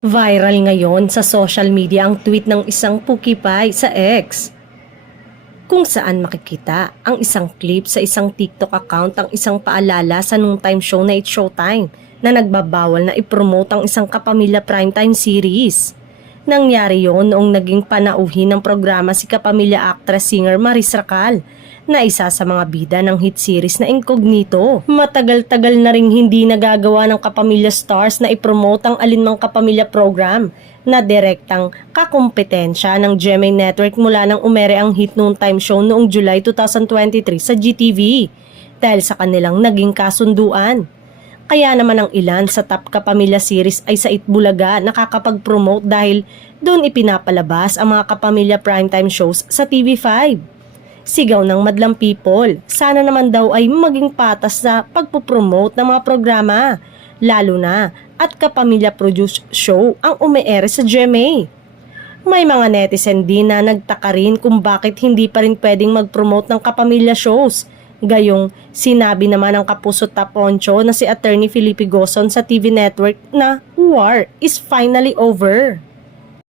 Viral ngayon sa social media ang tweet ng isang pukipay sa X, kung saan makikita ang isang clip sa isang TikTok account ang isang paalala sa noontime show na It's Showtime na nagbabawal na ipromote ang isang kapamilya primetime series. Nangyari yon noong naging panauhin ng programa si kapamilya actress-singer Maris Racal na isa sa mga bida ng hit series na Incognito. Matagal-tagal na ring hindi nagagawa ng kapamilya stars na ipromote ang alinmang kapamilya program na direktang kakumpetensya ng GMA Network mula nang umere ang hit noontime show noong July 2023 sa GTV dahil sa kanilang naging kasunduan. Kaya naman ang ilan sa top kapamilya series ay sa Itbulaga nakakapag-promote dahil doon ipinapalabas ang mga kapamilya primetime shows sa TV5. Sigaw ng madlang people, sana naman daw ay maging patas sa pagpupromote ng mga programa, lalo na at kapamilya-produced show ang umeere sa GMA. May mga netizen din na nagtaka rin kung bakit hindi pa rin pwedeng mag-promote ng kapamilya shows. Gayong sinabi naman ng kapuso taponcho na si Attorney Felipe Gozon sa TV Network na war is finally over.